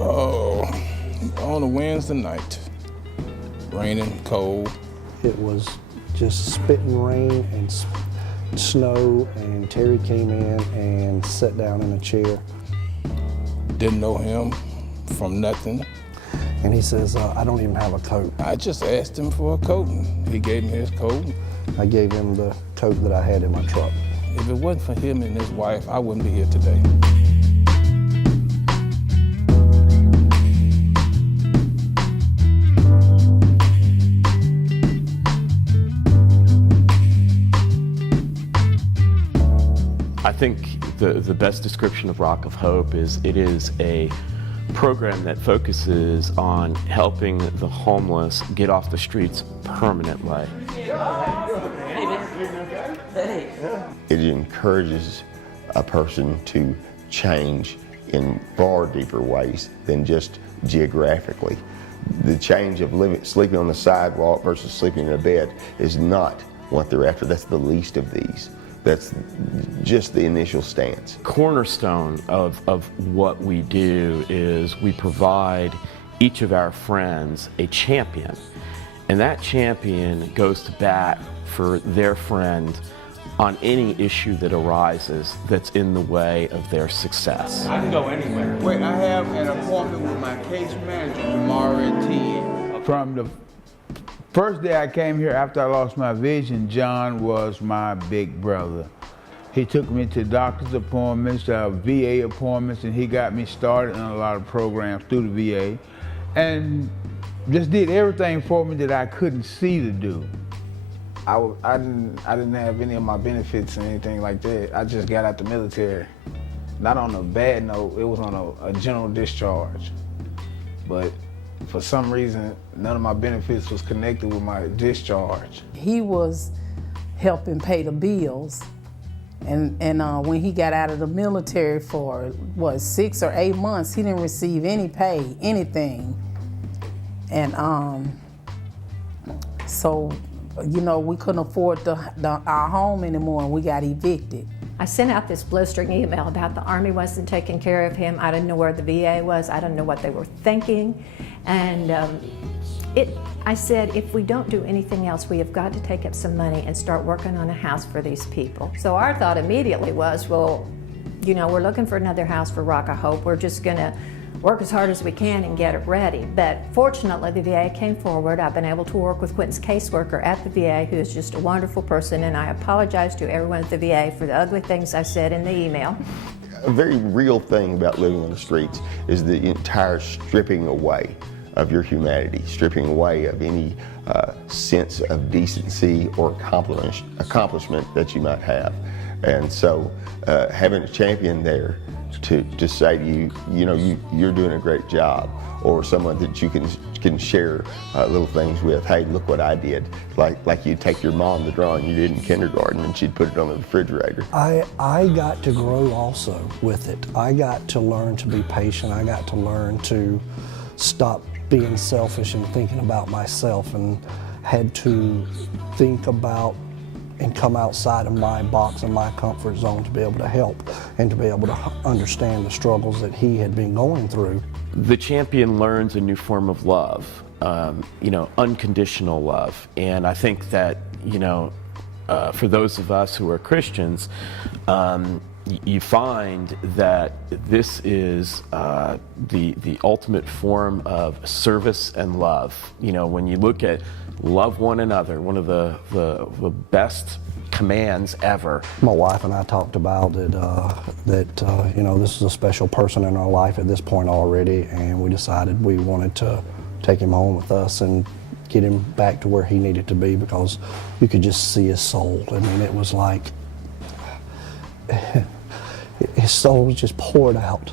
Oh, on a Wednesday night, raining, cold. It was just spitting rain and snow, and Terry came in and sat down in a chair. Didn't know him from nothing. And he says, I don't even have a coat. I just asked him for a coat, and he gave me his coat. I gave him the coat that I had in my truck. If it wasn't for him and his wife, I wouldn't be here today. I think the best description of Rock of Hope is it is a program that focuses on helping the homeless get off the streets permanently. It encourages a person to change in far deeper ways than just geographically. The change of sleeping on the sidewalk versus sleeping in a bed is not what they're after. That's the least of these. That's just the initial stance. Cornerstone of what we do is we provide each of our friends a champion. And that champion goes to bat for their friend on any issue that arises that's in the way of their success. I can go anywhere. Wait, I have an appointment with my case manager tomorrow at 10. From the first day I came here after I lost my vision, John was my big brother. He took me to doctor's appointments, VA appointments, and he got me started in a lot of programs through the VA. And just did everything for me that I couldn't see to do. I didn't have any of my benefits and anything like that. I just got out the military. Not on a bad note, it was on a general discharge. But for some reason, none of my benefits was connected with my discharge. He was helping pay the bills. And when he got out of the military for, what, 6 or 8 months, he didn't receive any pay, anything. And so, you know, we couldn't afford our home anymore, and we got evicted. I sent out this blistering email about the Army wasn't taking care of him. I didn't know where the VA was. I didn't know what they were thinking. And I said, if we don't do anything else, we have got to take up some money and start working on a house for these people. So our thought immediately was, well, you know, we're looking for another house for Rock of Hope. We're just gonna work as hard as we can and get it ready. But fortunately, the VA came forward. I've been able to work with Quentin's caseworker at the VA, who is just a wonderful person, and I apologize to everyone at the VA for the ugly things I said in the email. A very real thing about living on the streets is the entire stripping away of your humanity, stripping away of any sense of decency or accomplishment that you might have. And so having a champion there to say to you, you know, you're doing a great job, or someone that you can share little things with. Hey, look what I did. Like you'd take your mom the drawing you did in kindergarten and she'd put it on the refrigerator. I got to grow also with it. I got to learn to be patient. I got to learn to stop being selfish and thinking about myself, and had to think about and come outside of my box and my comfort zone to be able to help and to be able to understand the struggles that he had been going through. The champion learns a new form of love, you know, unconditional love. And I think that, you know, for those of us who are Christians, you find that this is the ultimate form of service and love. You know, when you look at love one another, one of the best commands ever. My wife and I talked about it, that you know, this is a special person in our life at this point already, and we decided we wanted to take him home with us and get him back to where he needed to be, because you could just see his soul. I mean, it was like his soul was just poured out.